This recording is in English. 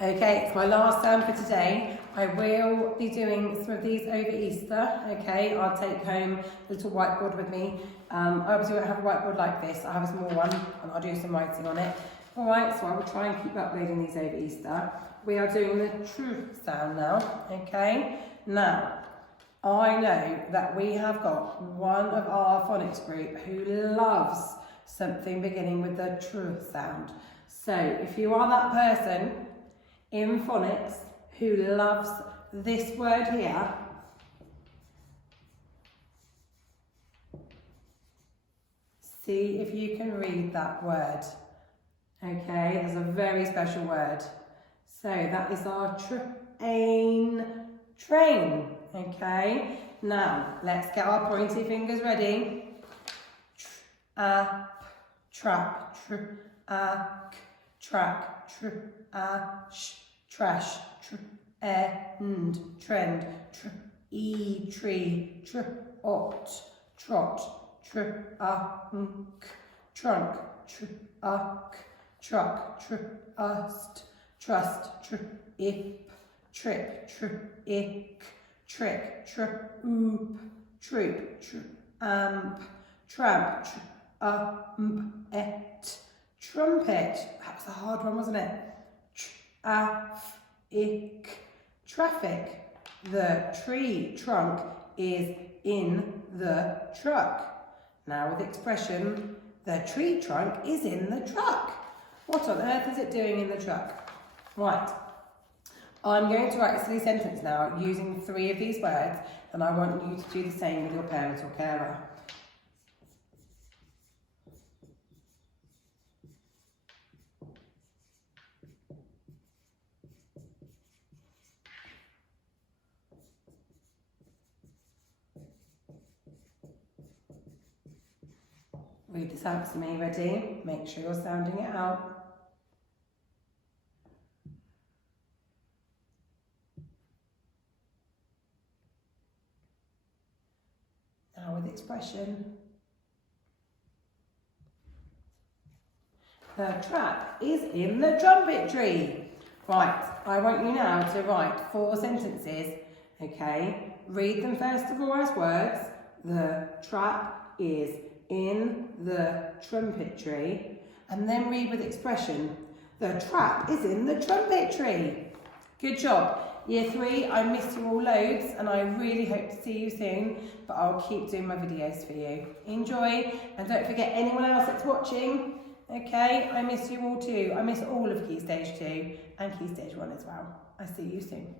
Okay, it's my last sound for today. I will be doing some of these over Easter, okay? I'll take home a little whiteboard with me. I obviously won't have a whiteboard like this. I have a small one and I'll do some writing on it. All right, so I will try and keep uploading these over Easter. We are doing the tr sound now, okay? Now, I know that we have got one of our phonics group who loves something beginning with the tr sound. So if you are that person in phonics who loves this word here, see if you can read that word. Okay, there's a very special word. So that is our train. Okay, now let's get our pointy fingers ready. Trap, track, trash, end, trend, tree, trot, trunk, truck, trust, trip, trick, troop, tramp, trumpet. That was a hard one, wasn't it? Traffic. The tree trunk is in the truck. Now with expression, the tree trunk is in the truck. What on earth is it doing in the truck? Right. I'm going to write a silly sentence now using 3 of these words, and I want you to do the same with your parent or carer. Read this out to me, ready? Make sure you're sounding it out. Now with expression. The trap is in the trumpet tree. Right, I want you now to write 4 sentences, okay? Read them first of all as words. The trap is in the trumpet tree, and then read with expression. The trap is in the trumpet tree. Good job. Year 3, I miss you all loads, and I really hope to see you soon, but I'll keep doing my videos for you. Enjoy, and don't forget anyone else that's watching, okay? I miss you all too. I miss all of Key Stage 2 and Key Stage 1 as well. I see you soon.